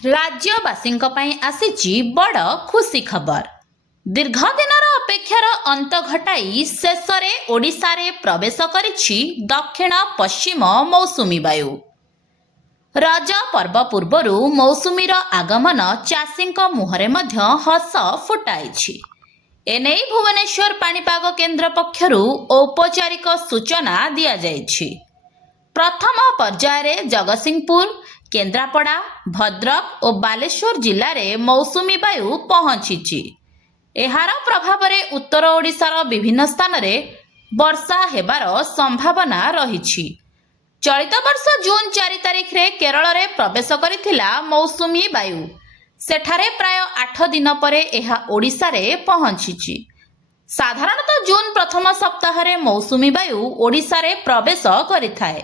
राज्यवासीଙ୍କ ପାଇଁ ଆସିଛି ବଡ଼ ଖୁସି ଖବର। ଦୀର୍ଘ ଦିନର ଅପେକ୍ଷାର ଅନ୍ତ ଘଟାଇ ଶେଷରେ ଓଡ଼ିଶାରେ ପ୍ରବେଶ କରିଛି ଦକ୍ଷିଣ ପଶ୍ଚିମ ମୌସୁମୀ ବାୟୁ। ରଜ ପର୍ବ ପୂର୍ବରୁ ମୌସୁମୀର ଆଗମନ ଚାଷୀଙ୍କ ମୁହଁରେ ମଧ୍ୟ ହସ ଫୁଟାଇଛି। ଏନେଇ ଭୁବନେଶ୍ୱର ପାଣିପାଗ କେନ୍ଦ୍ର ପକ୍ଷରୁ ଔପଚାରିକ ସୂଚନା ଦିଆଯାଇଛି। ପ୍ରଥମ ପର୍ଯ୍ୟାୟରେ ଜଗତସିଂହପୁର, କେନ୍ଦ୍ରାପଡ଼ା, ଭଦ୍ରକ ଓ ବାଲେଶ୍ୱର ଜିଲ୍ଲାରେ ମୌସୁମୀ ବାୟୁ ପହଞ୍ଚିଛି। ଏହାର ପ୍ରଭାବରେ ଉତ୍ତର ଓଡ଼ିଶାର ବିଭିନ୍ନ ସ୍ଥାନରେ ବର୍ଷା ହେବାର ସମ୍ଭାବନା ରହିଛି। ଚଳିତ ବର୍ଷ ଜୁନ୍ 4 ତାରିଖରେ କେରଳରେ ପ୍ରବେଶ କରିଥିଲା ମୌସୁମୀ ବାୟୁ। ସେଠାରେ ପ୍ରାୟ 8 ଦିନ ପରେ ଏହା ଓଡ଼ିଶାରେ ପହଞ୍ଚିଛି। ସାଧାରଣତଃ ଜୁନ୍ ପ୍ରଥମ ସପ୍ତାହରେ ମୌସୁମୀ ବାୟୁ ଓଡ଼ିଶାରେ ପ୍ରବେଶ କରିଥାଏ।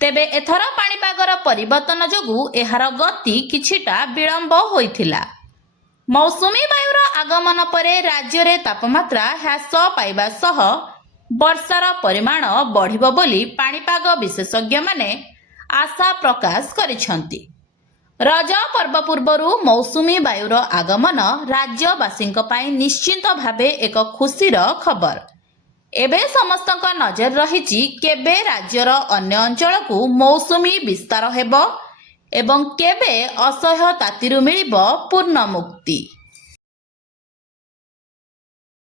ତେବେ ଏଥର ପାଣିପାଗର ପରିବର୍ତ୍ତନ ଯୋଗୁଁ ଏହାର ଗତି କିଛିଟା ବିଳମ୍ବ ହୋଇଥିଲା। ମୌସୁମୀ ବାୟୁର ଆଗମନ ପରେ ରାଜ୍ୟରେ ତାପମାତ୍ରା ହ୍ରାସ ପାଇବା ସହ ବର୍ଷାର ପରିମାଣ ବଢ଼ିବ ବୋଲି ପାଣିପାଗ ବିଶେଷଜ୍ଞମାନେ ଆଶା ପ୍ରକାଶ କରିଛନ୍ତି। ରଜ ପର୍ବ ପୂର୍ବରୁ ମୌସୁମୀ ବାୟୁର ଆଗମନ ରାଜ୍ୟବାସୀଙ୍କ ପାଇଁ ନିଶ୍ଚିତ ଭାବେ ଏକ ଖୁସିର ଖବର। ଏବେ ସମସ୍ତଙ୍କ ନଜର ରହିଛି କେବେ ରାଜ୍ୟର ଅନ୍ୟ ଅଞ୍ଚଳକୁ ମୌସୁମୀ ବିସ୍ତାର ହେବ ଏବଂ କେବେ ଅସହ୍ୟ ତାତିରୁ ମିଳିବ ପୂର୍ଣ୍ଣ ମୁକ୍ତି।